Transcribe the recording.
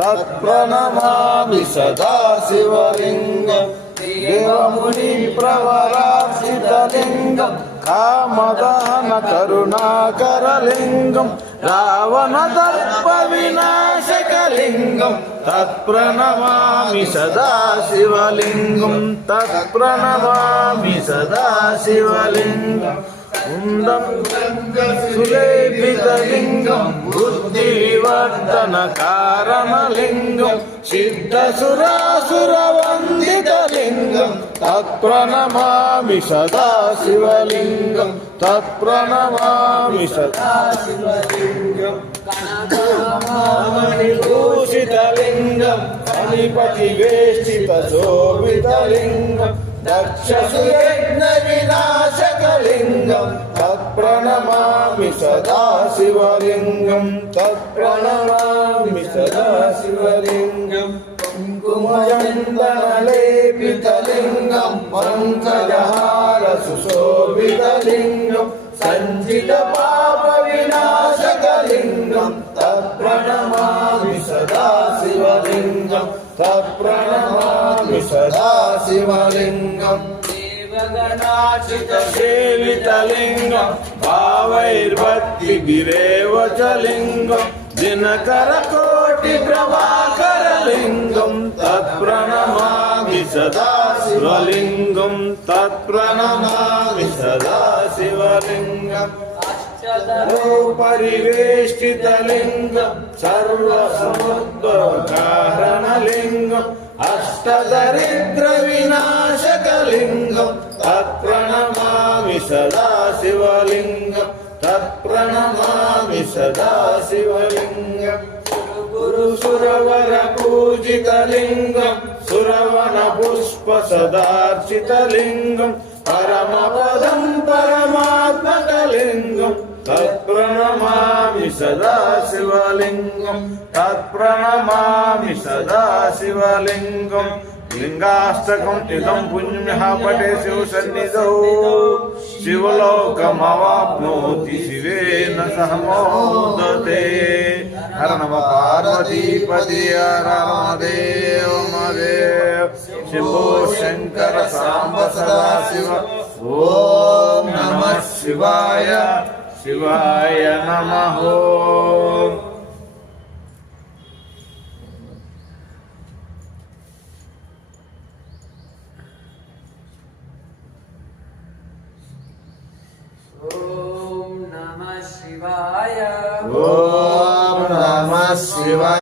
तत्प्रणमामि सदा शिवलिङ्गं देवमुनि प्रवरार्चितलिङ्गं कामदहन करुणाकरलिङ्गं रावणदर्पविनाशकलिङ्गं तत्प्रणमामि सदा शिवलिङ्गं तत्प्रणमामि सदा शिवलिङ्गं कुन्दं सुलेपितलिङ्गं बुद्धिवर्धनकारणलिङ्गं सिद्धसुरासुरवन्दितलिङ्गं तत्प्रणमामि सदा शिवलिङ्गं तत्प्रणमामि सदा शिवलिङ्गं कनकमणिभूषितलिङ्गं फणिपतिवेष्टितशोभितलिङ्गं दक्षसुयज्ञविनाशकलिङ्गं तत्प्रणमामि सदा शिवलिङ्गं तत्प्रणमामि सदा शिवलिङ्गं कुङ्कुमचन्दनलेपितलिङ्गं पङ्कजहार सुशोभितलिङ्गं सञ्चितपापविनाशकलिङ्गं तत्प्रणमामि सदा शिवलिङ्गं तत्प्रणमामि सदा शिवलिङ्गं देवगणार्चितसेवितलिङ्गं भावैर्भक्तिभिरेव च लिङ्गं दिनकरकोटिप्रभाकरलिङ्गं तत्प्रणमामि सदा शिवलिङ्गं तत्प्रणमामि सदा शिवलिङ्गम् परिवेष्टितलिङ्गं सर्वसमुद्भवकारणलिङ्गम् अष्टदरिद्रविनाशकलिङ्गं तत्प्रणमामि सदा शिवलिङ्गं तत्प्रणमामि सदा शिवलिङ्गम् गुरुसुरवरपूजितलिङ्गं सुरवनपुष्पसदार्चितलिङ्गं परमपदं परमात्मकलिङ्गं तत्प्रणमामि सदा शिवलिङ्गं तत्प्रणमामि सदा शिवलिङ्गं लिङ्गाष्टकं इदं पुण्यः पठे शिवसन्निधौ शिवलोकमवाप्नोति शिवेन सह मोदते। हर नमः पार्वतीपति हर महादेव महादेव शिवो शंकर सांब सदाशिव। ओम नमः शिवाय शिवाय नमः। ओम नमः शिवाय। ओम नमः शिवाय।